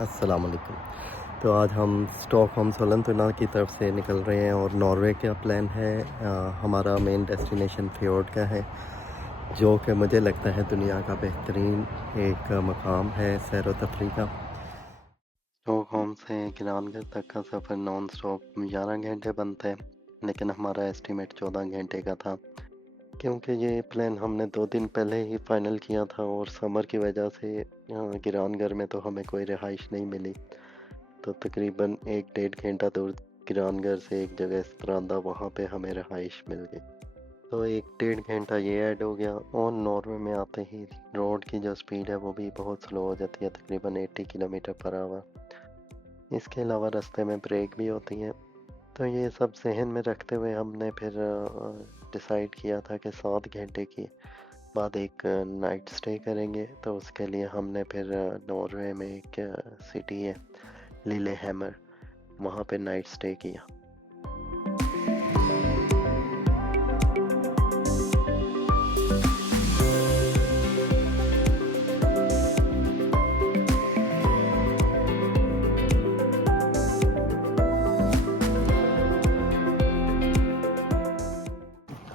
अस्सलाम वालेकुम। तो आज हम स्टॉकहोम सोलंतुना की तरफ से निकल रहे हैं और नॉर्वे का प्लान है। हमारा मेन डेस्टिनेशन फ्योर्ड का है, जो कि मुझे लगता है दुनिया का बेहतरीन एक मकाम है सैर व तफरीह का। स्टॉकहोम से गिरानगर तक का सफ़र नॉन स्टॉप 11 घंटे बनता है, लेकिन हमारा एस्टीमेट 14 घंटे का था, क्योंकि ये प्लान हमने 2 दिन पहले ही फ़ाइनल किया था और समर की वजह से गिरानगर में तो हमें कोई रिहाइश नहीं मिली। तो तकरीबन 1 डेढ़ घंटा दूर किरानगर से एक जगह स्त्रांदा, वहाँ पे हमें रहाइश मिल गई। तो 1 डेढ़ घंटा ये ऐड हो गया और नॉर्वे में आते ही रोड की जो स्पीड है वो भी बहुत स्लो हो जाती है, तकरीबन 80 किलोमीटर पर आवर। इसके अलावा रास्ते में ब्रेक भी होती हैं। तो ये सब जहन में रखते हुए हमने फिर डिसाइड किया था कि 7 घंटे की बाद एक नाइट स्टे करेंगे। तो उसके लिए हमने फिर नॉर्वे में एक सिटी है लिलेहैमर, वहाँ पे नाइट स्टे किया।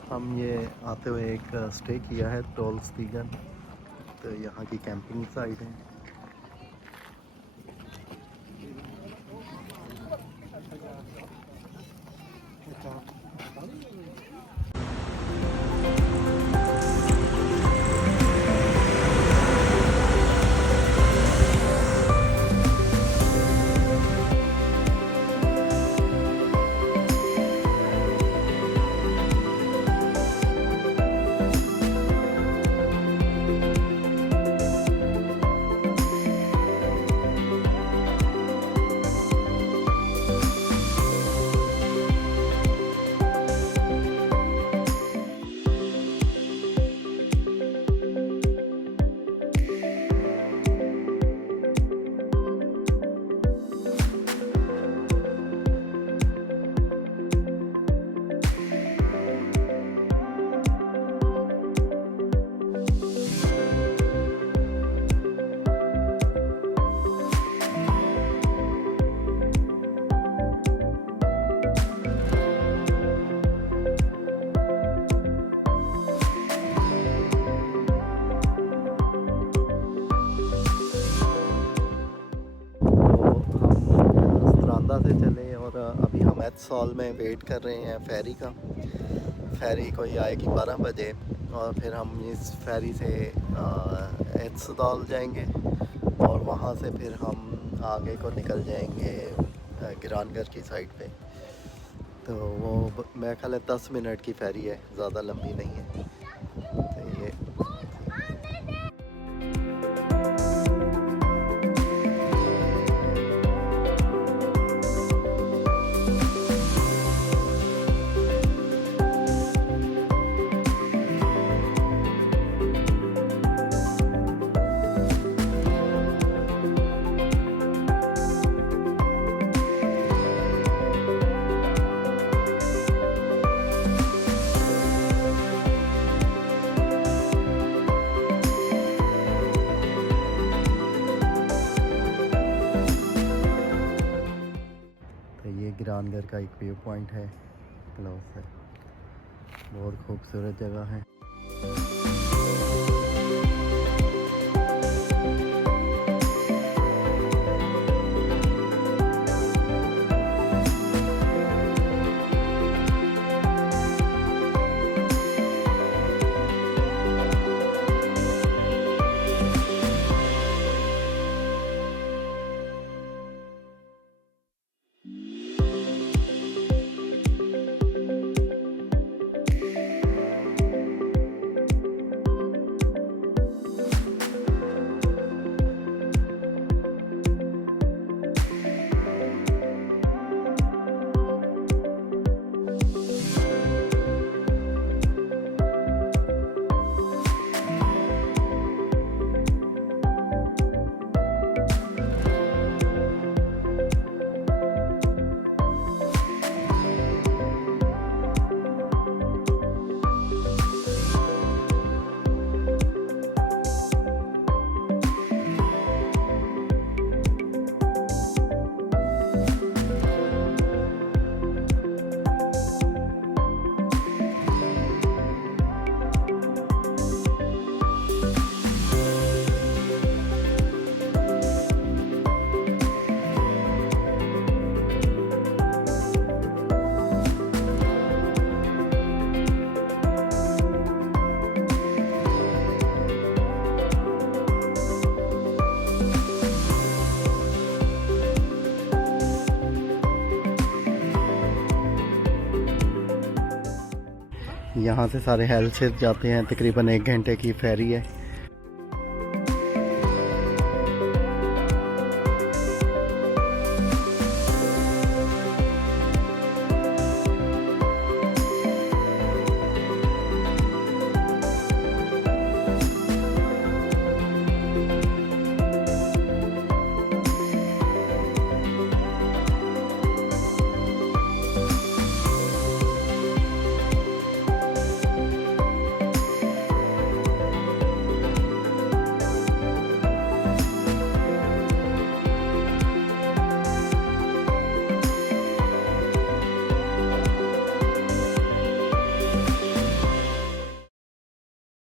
हम ये आते हुए एक स्टे किया है ट्रोल्सस्टिगन, तो यहाँ की कैंपिंग साइट है। स्त्रांदा से चले और अभी हम एत्सॉल में वेट कर रहे हैं फेरी का। फेरी कोई आएगी 12 बजे और फिर हम इस फेरी से एत्सोल जाएंगे और वहाँ से फिर हम आगे को निकल जाएंगे गिरानगर की साइड पे। तो वो मेरे ख्याल है 10 मिनट की फेरी है, ज़्यादा लंबी नहीं है। तो ये गिरानगर का एक व्यू पॉइंट है, क्लोज है, बहुत खूबसूरत जगह है। यहाँ से सारे हेल से जाते हैं, तकरीबन 1 घंटे की फेरी है।